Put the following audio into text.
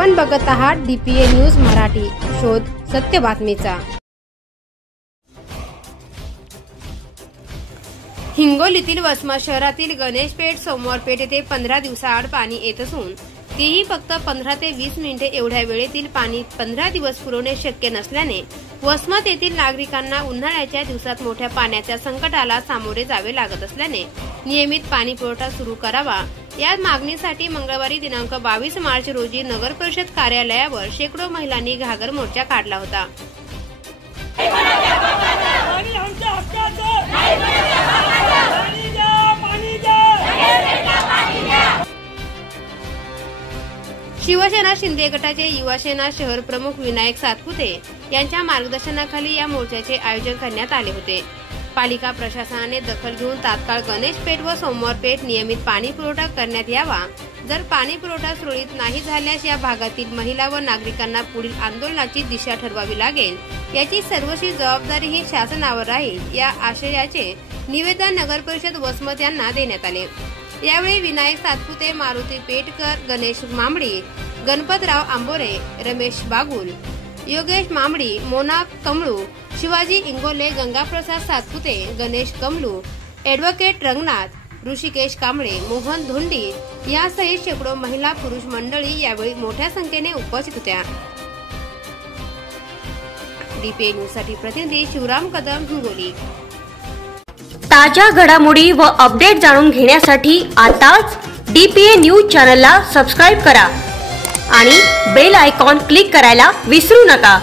आपण बघत आहात DPA न्यूज मराठी, शोध सत्य बातमीचा। हिंगोलीतील वसमत शहरातील गणेशपेठ सोमवारपेठ येथे 15 दिवसाआड पाणी येत असून तेही फक्त 15 ते 20 मिनिटे एवढ्या वेळेतील पाणी 15 दिवस पुरवणे शक्य नसल्याने वसमत येथील नागरिकांना उन्हाळ्याच्या दिवसात मोठ्या पाण्याच्या संकटाला सामोरे जावे लागत असल्याने नियमित पाणी पुरवठा सुरू करावा या मागणीसाठी मंगळवारी दिनांक 22 मार्च रोजी नगर परिषद कार्यालयावर शेकडो महिलांनी घागर मोर्चा काढला होता। शिवसेना शिंदे गटाचे युवा सेना शहर प्रमुख विनायक सातपुते यांच्या मार्गदर्शनाखाली या मोर्चाचे आयोजन करण्यात आले होते। पालिका प्रशासनाने दखल घेऊन तात्काळ गणेशपेठ व सोमवारपेठ नियमित पाणी पुरवठा करण्यात यावा। जर पाणी पुरवठा सुरळीत नाही झाल्यास या भागातील महिला व नागरिकांना पुढील आंदोलनाची दिशा ठरवावी लागेल, याची सर्वस्वी जबाबदारी ही शासनावर राहील या आशयाचे निवेदन नगर परिषद वसमत यांना देण्यात आले। यावेळी विनायक सातपुते, मारुती पेटकर, गणेश मांबडी, गणपतराव आंबोरे, रमेश बागुल, योगेश मांबडी, मोना कमळू, शिवाजी इंगोले, गंगाप्रसाद सातपुते, गणेश कमलू, ॲडव्होकेट रंगनाथ, ऋषिकेश कांबळे, मोहन धोंडी यासहित शेकडो महिला पुरुष मंडळी यावेळी मोठ्या संख्येने उपस्थित होत्या। DPA न्यूजसाठी प्रतिनिधी शिवराम कदम, हिंगोली। ताज्या घडामोडी व अपडेट जाणून घेण्यासाठी आताच DPA न्यूज चॅनलला सबस्क्राइब करा आणि बेल आयकॉन क्लिक करायला विसरू नका।